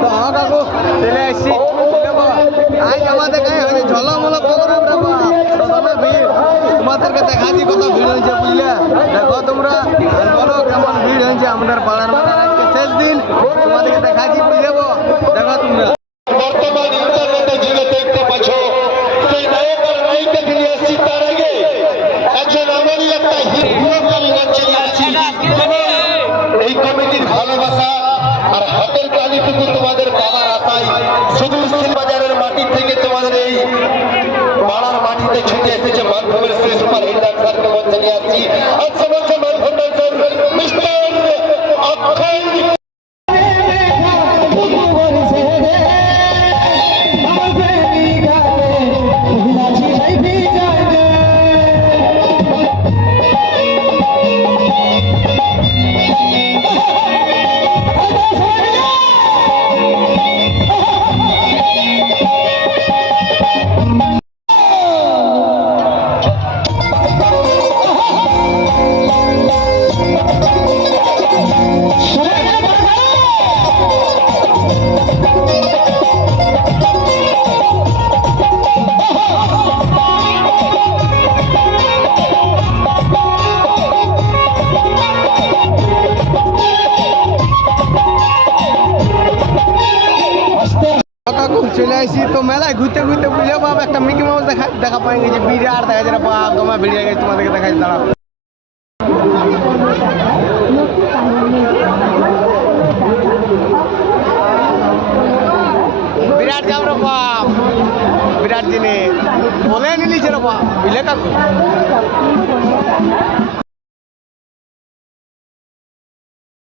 তো আমার কাকু চলে আসছি আজ আমাদের গায়ে হয়েছে ঝলমল প্রোগ্রাম রে বাপ তবে ভিড় তোমাদেরকে দেখাচ্ছি কত ভিড় হয়েছে বুঝলে দেখো তোমরা বলো কেমন ভিড় হয়েছে আমাদের পাড়ার মাথার আজকে শেষ দিন তোমাদেরকে দেখাচ্ছি বুঝলে দেখো তোমরা বর্তমান ইন্টারনেটে জুড়ে দেখতে পাচ্ছ সেই নায়ক আর নায়িকাকে নিয়ে এসেছি তার আগে একজন আমারই একটা হিরো আমি মঞ্চে নিয়ে আসছি এই কমিটির ভালোবাসা আর হাতের কালিটুকু তোমাদের পাওয়ার আশায় সুদূর বাজারের মাটি থেকে তোমাদের এই পাড়ার মাটিতে ছুটে এসেছে মাধ্যমের সেই সুপার হিট ডান্সারকে মঞ্চে নিয়ে আসছি আচ্ছা বলছে মাধ্যম ডান্সার মিস্টার অক্ষয় চলে আসছি তো মেলায় ঘুরতে ঘুরতে বুঝলে বাপ একটা মিকি মাউস দেখা পাই গেছে বিরাট দেখা যাচ্ছে বাপ তোমার ভিড়ে গেছে তোমাদেরকে দেখাই দাঁড়াও বিরাট যাব রে বাপ বিরাট জিনিস বলে নিলিছে রে বাপ বুঝলে কাকু